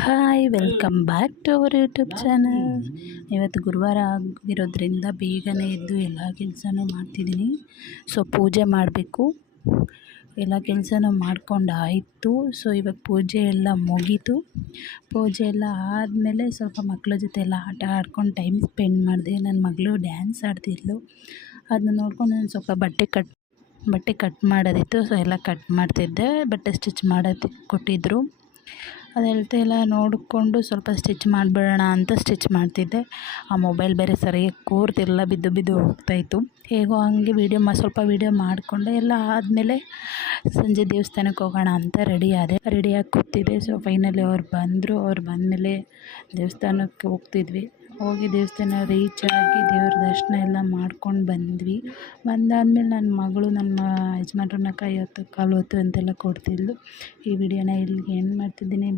Hi welcome back to our YouTube channel. ಇವತ್ತು ಗುರುವಾರ ಆಗಿರೋದ್ರಿಂದ ಬೇಗನೆ ಎದ್ದು ಎಲ್ಲ ಕೆಲಸನೂ ಮಾಡ್ತಿದ್ದೀನಿ. ಸೊ ಪೂಜೆ ಮಾಡಬೇಕು, ಎಲ್ಲ ಕೆಲಸನೂ ಮಾಡ್ಕೊಂಡಾಯಿತು. ಸೊ ಇವಾಗ ಪೂಜೆ ಎಲ್ಲ ಮುಗೀತು. ಪೂಜೆ ಎಲ್ಲ ಆದಮೇಲೆ ಸ್ವಲ್ಪ ಮಕ್ಕಳ ಜೊತೆ ಎಲ್ಲ ಆಟ ಆಡ್ಕೊಂಡು ಟೈಮ್ ಸ್ಪೆಂಡ್ ಮಾಡಿದೆ. ನನ್ನ ಮಗಳು ಡ್ಯಾನ್ಸ್ ಆಡ್ತಿದ್ಲು, ಅದನ್ನ ನೋಡ್ಕೊಂಡು ನಾನು ಸ್ವಲ್ಪ ಬಟ್ಟೆ ಕಟ್ ಮಾಡೋದಿತ್ತು. ಸೊ ಎಲ್ಲ ಕಟ್ ಮಾಡ್ತಿದ್ದೆ. ಬಟ್ಟೆ ಸ್ಟಿಚ್ ಮಾಡೋದು ಕೊಟ್ಟಿದ್ದರು, ಅದೆಲ್ಲ ಎಲ್ಲ ನೋಡಿಕೊಂಡು ಸ್ವಲ್ಪ ಸ್ಟಿಚ್ ಮಾಡಿಬಿಡೋಣ ಅಂತ ಸ್ಟಿಚ್ ಮಾಡ್ತಿದ್ದೆ. ಆ ಮೊಬೈಲ್ ಬೇರೆ ಸರಿಯಾಗಿ ಕೂರ್ತಿರಲಿಲ್ಲ, ಬಿದ್ದು ಹೋಗ್ತಾಯಿತ್ತು. ಹೇಗೋ ಹಂಗೆ ಸ್ವಲ್ಪ ವೀಡಿಯೋ ಮಾಡಿಕೊಂಡೆ. ಎಲ್ಲ ಆದಮೇಲೆ ಸಂಜೆ ದೇವಸ್ಥಾನಕ್ಕೆ ಹೋಗೋಣ ಅಂತ ರೆಡಿಯಾಗಿ ಕೂತಿದ್ದೆ. ಸೊ ಫೈನಲಿ ಅವ್ರು ಬಂದಮೇಲೆ ದೇವಸ್ಥಾನಕ್ಕೆ ಹೋಗಿ ದೇವಸ್ಥಾನ ರೀಚ್ ಆಗಿ ದೇವ್ರ ದರ್ಶನ ಎಲ್ಲ ಮಾಡ್ಕೊಂಡು ಬಂದಾದ್ಮೇಲೆ ನನ್ನ ಮಗಳು ನಮ್ಮ ಯಜಮಾನ್ರನ್ನ ಕಾಲು ಹೊತ್ತು ಅಂತೆಲ್ಲ ಕೊಡ್ತಿದ್ಲು. ಈ ವಿಡಿಯೋನ ಇಲ್ಲಿಗೆ ಏನು ಮಾಡ್ತಿದ್ದೀನಿ.